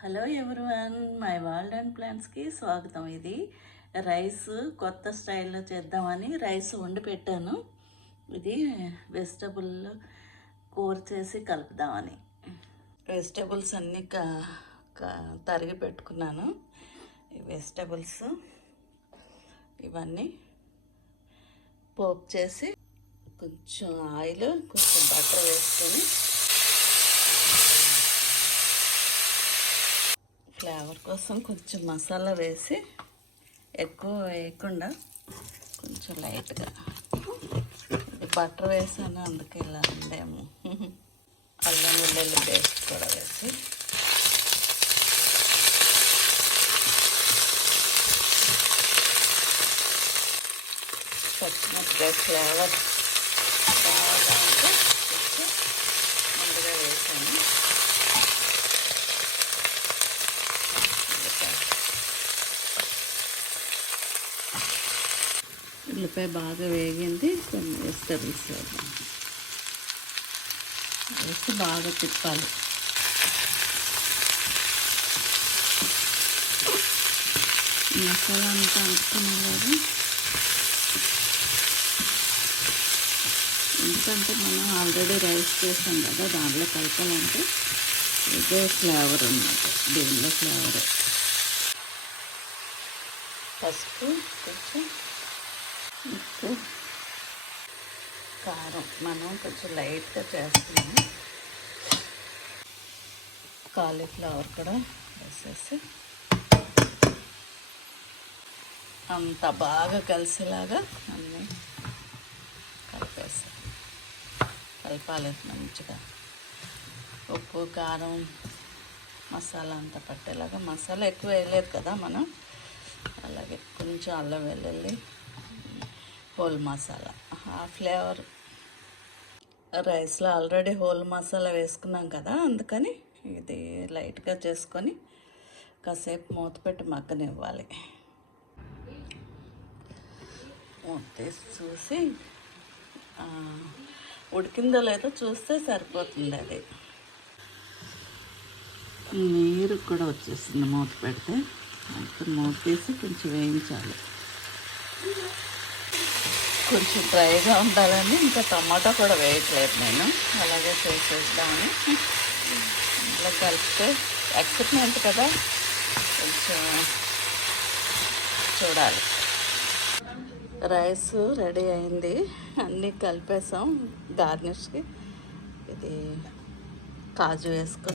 Hello everyone, my world and ప్లాన్స్కి స్వాగతం. ఇది రైస్ కొత్త స్టైల్లో చేద్దామని రైస్ వండి పెట్టాను. ఇది వెజిటబుల్ కూర చేసి కలుపుదామని వెజిటబుల్స్ అన్నీ తరిగి పెట్టుకున్నాను. ఈ వెజిటబుల్స్ ఇవన్నీ పోపు చేసి కొంచెం ఆయిల్ కొంచెం బటర్ వేసుకొని ఫ్లేవర్ కోసం కొంచెం మసాలా వేసి, ఎక్కువ వేయకుండా కొంచెం లైట్గా బటర్ వేసాను, అందుకే ఇలా ఉందేమో. అల్లం వెల్లుల్లి పేస్ట్ కూడా వేసి పచ్చిమిరపకాయ ఫ్లేవర్ బాగా ఉంటే ముందుగా వేసాను. ఉల్లిపాయ బాగా వేగింది, కొన్ని వెజిటబుల్స్ వేసి బాగా తిప్పాలి. మసాలా అంతా అంటుకునేలాగా, ఎందుకంటే మనం ఆల్రెడీ రైస్ చేసాం కదా, దాంట్లో కలపాలంటే ఇదే ఫ్లేవర్ ఉన్నది, దీనిలో ఫ్లేవర్. పసుపు, కొంచెం ఉప్పు, కారం మనం కొంచెం లైట్గా చేస్తున్నాము. కాలీఫ్లవర్ కూడా వేసేసి అంత బాగా కలిసేలాగా అన్నీ కలపాలి మంచిగా. ఉప్పు, కారం, మసాలా అంతా పట్టేలాగా. మసాలా ఎక్కువ వేయలేదు కదా మనం, అలాగే కొంచెం అల్లం వెల్లుల్లి, హోల్ మసాలా. ఆ ఫ్లేవర్ రైస్లో ఆల్రెడీ హోల్ మసాలా వేసుకున్నాం కదా, అందుకని ఇది లైట్గా చేసుకొని కాసేపు మూత పెట్టి మగ్గనివ్వాలి. మూత తీసి చూసి ఉడికిందో లేదో చూస్తే సరిపోతుంది. అది నీరు కూడా వచ్చేసింది మూత పెడితే. అయితే మూత తీసి కొంచెం వేయించాలి. కొంచెం డ్రైగా ఉండాలని ఇంకా టమాటా కూడా వేయట్లేదు నేను, అలాగే చేసేద్దామని. ఇలా కలిపితే ఎక్సైట్మెంట్ కదా, కొంచెం చూడాలి. రైస్ రెడీ అయింది, అన్నీ కలిపేసాం. గార్నిష్కి ఇది కాజు వేసుకొని